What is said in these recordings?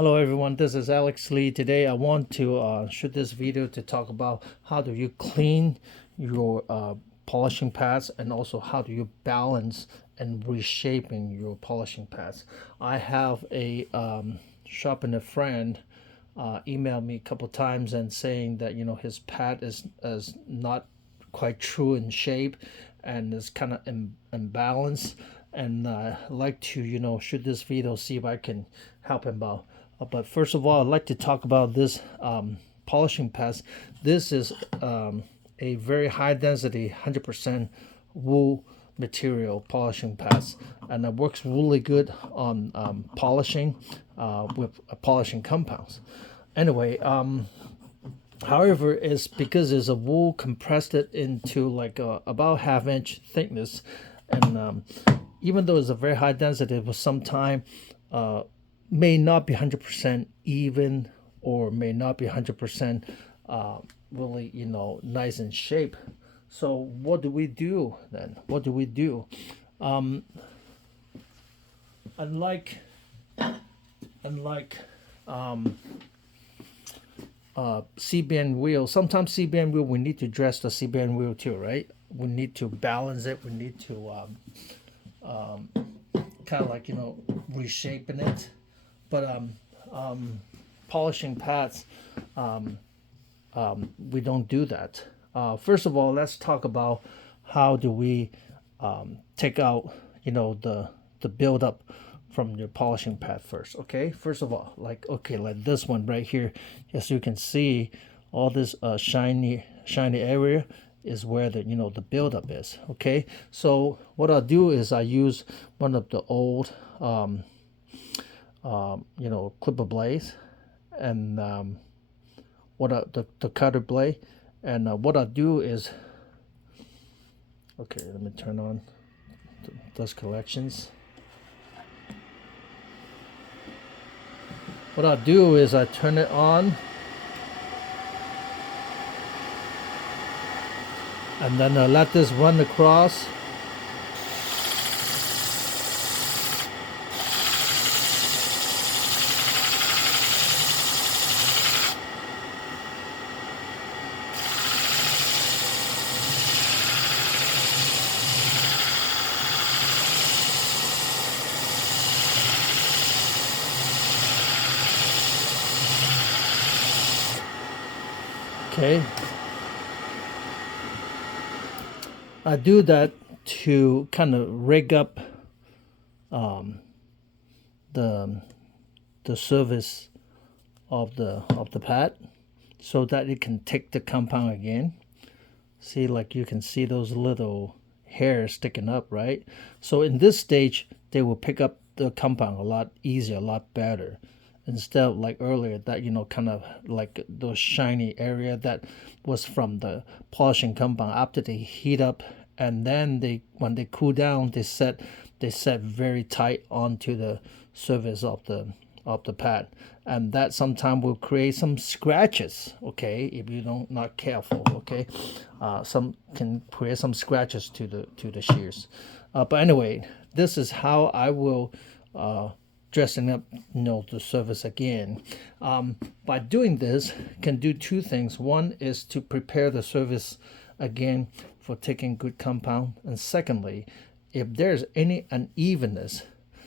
Hello everyone, this is Alex Lee. Today I want to shoot this video to talk about how do you clean your polishing pads, and also how do you balance and reshaping your polishing pads. I have a sharpener friend emailed me a couple times and saying that his pad is not quite true in shape and is kind of imbalanced, and I'd like to shoot this video, see if I can help him out. But first of all, I'd like to talk about this polishing pads. This is a very high density 100% wool material polishing pads, and it works really good on polishing with polishing compounds. Anyway, however, it's because it's a wool compressed it into like about half-inch thickness, and even though it's a very high density, it was sometime may not be 100% even, or may not be 100% really nice in shape. So what do we do then? What do we do? Unlike CBN wheel, sometimes CBN wheel we need to dress the CBN wheel too, right? We need to balance it. We need to kind of like reshaping it. But polishing pads, we don't do that. First of all, let's talk about how do we take out the buildup from your polishing pad first. Okay, first of all, like this one right here, as you can see, all this shiny area is where the buildup is. Okay, so what I'll do is I use one of the old clipper blades, and the cutter blade, and what I do is, okay, let me turn on the dust collections. What I do is I turn it on, and then I let this run across. Okay, I do that to kind of rig up the surface of the pad, so that it can take the compound again. See, like you can see those little hairs sticking up, right? So in this stage, they will pick up the compound a lot easier, a lot better, instead of like earlier that kind of like those shiny area that was from the polishing compound. After they heat up, and then when they cool down, they set very tight onto the surface of the pad, and that sometimes will create some scratches. Okay, if you don't not careful. Okay, some can create some scratches to the shears. But anyway, this is how I will dressing up the surface again. By doing this, can do two things. One is to prepare the surface again for taking good compound, and secondly, if there's any unevenness,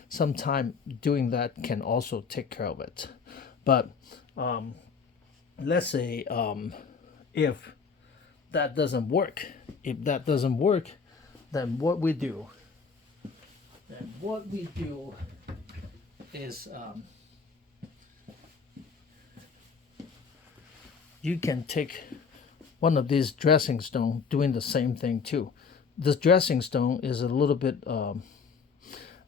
sometime doing that can also take care of it. But let's say if that doesn't work, then what we do is you can take one of these dressing stone, doing the same thing too. This dressing stone is a little bit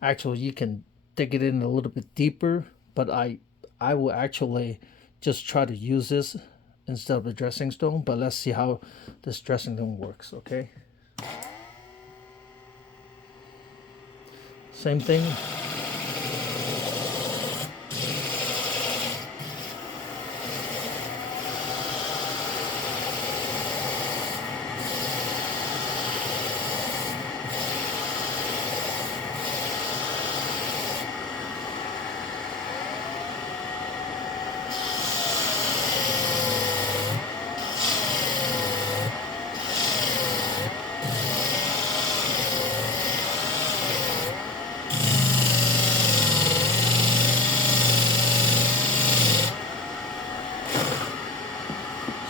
actually, you can dig it in a little bit deeper, but I will actually just try to use this instead of the dressing stone. But let's see how this dressing stone works. Okay, same thing.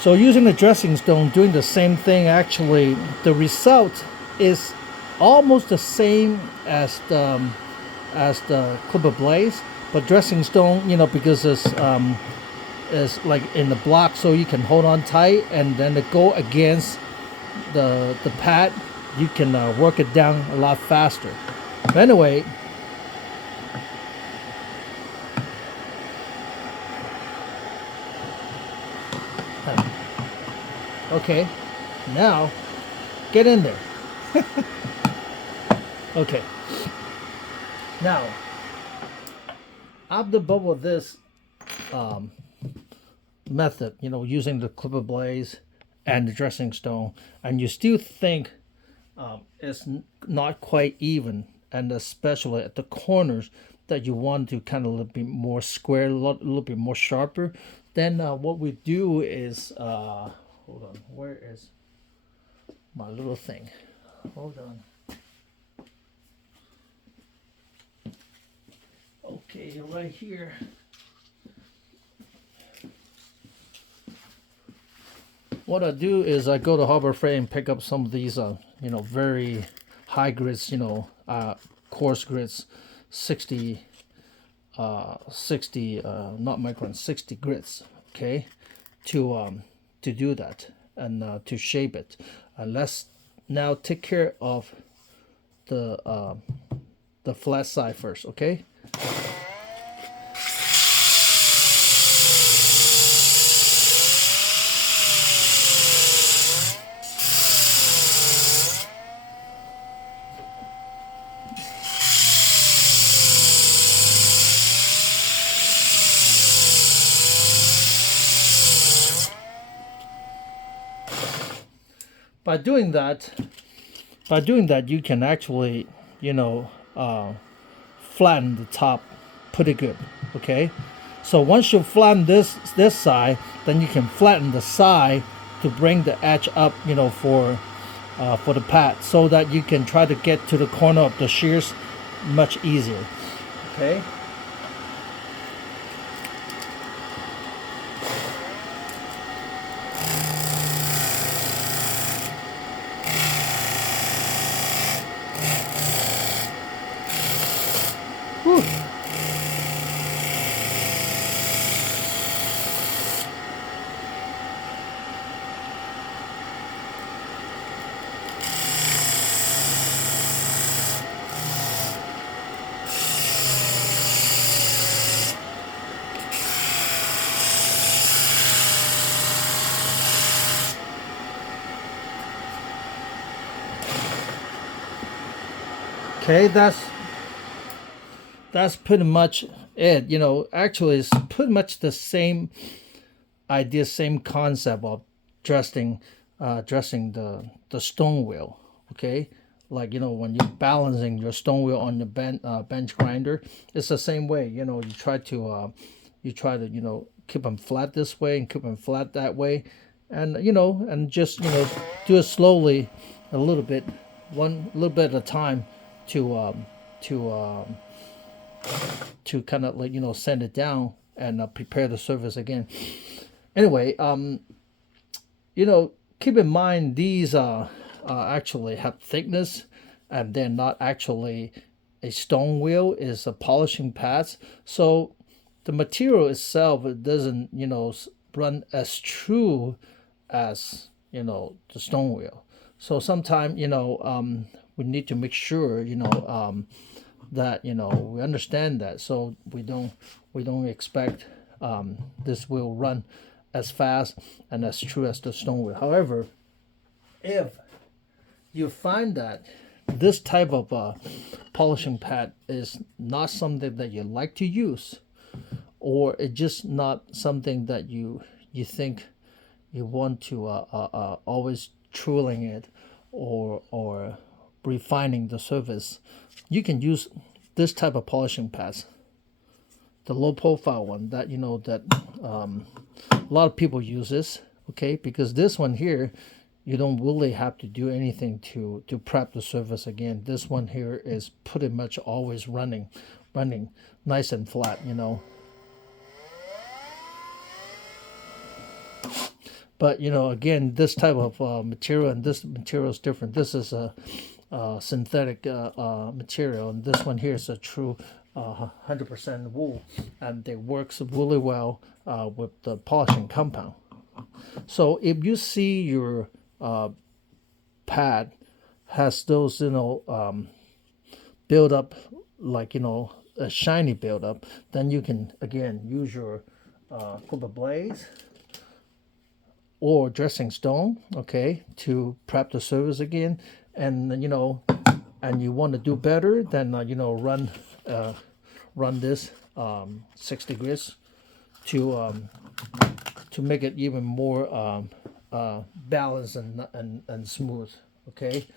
So using the dressing stone, doing the same thing, actually, the result is almost the same as the clipper blades, but dressing stone, you know, because it's like in the block, so you can hold on tight, and then to go against the pad, you can work it down a lot faster. But anyway, okay, now get in there. Okay, now after both of this method, you know, using the clipper blades and the dressing stone, and you still think it's not quite even, and especially at the corners that you want to kind of a little bit more square, a little bit more sharper, then what we do is hold on, where is my little thing? Hold on. Okay, right here. What I do is I go to Harbor Freight and pick up some of these, you know, very high grits, you know, coarse grits, 60, not micron, 60 grits, okay, to do that and to shape it. Let's now take care of the flat side first, okay? By doing that, you can actually, you know, flatten the top pretty good. Okay, so once you flatten this side, then you can flatten the side to bring the edge up, you know, for the pad, so that you can try to get to the corner of the shears much easier. Okay. Whew. Okay, that's pretty much it. You know, actually, it's pretty much the same idea, same concept of dressing the stone wheel. Okay, like, you know, when you're balancing your stone wheel on the bench grinder, it's the same way. You know, you try to you know, keep them flat this way and keep them flat that way, and you know, and just, you know, do it slowly, a little bit, one little bit at a time, to to kind of, like, you know, sand it down and prepare the surface again. Anyway, you know, keep in mind these actually have thickness, and they're not actually a stone wheel, is a polishing pads. So the material itself, it doesn't, you know, run as true as, you know, the stone wheel. So sometimes, you know, we need to make sure, you know, that, you know, we understand that, so we don't expect this will run as fast and as true as the stone wheel. However, if you find that this type of polishing pad is not something that you like to use, or it's just not something that you think you want to always tooling it or refining the surface, you can use this type of polishing pads, the low profile one that, you know, that a lot of people use this. Okay, because this one here, you don't really have to do anything to prep the surface again. This one here is pretty much always running nice and flat, you know. But you know, again, this type of material and this material is different. This is a synthetic material, and this one here is a true 100% wool, and it works really well with the polishing compound. So if you see your pad has those, you know, build up, like, you know, a shiny build up, then you can again use your copper blades or dressing stone, okay, to prep the surface again. And you know, and you want to do better, then you know, run this 6 degrees to make it even more balanced and smooth. Okay,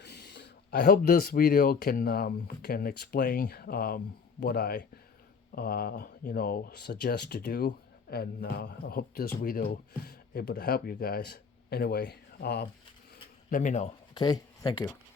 I hope this video can explain what I you know, suggest to do, and I hope this video able to help you guys. Anyway, let me know. Okay, thank you.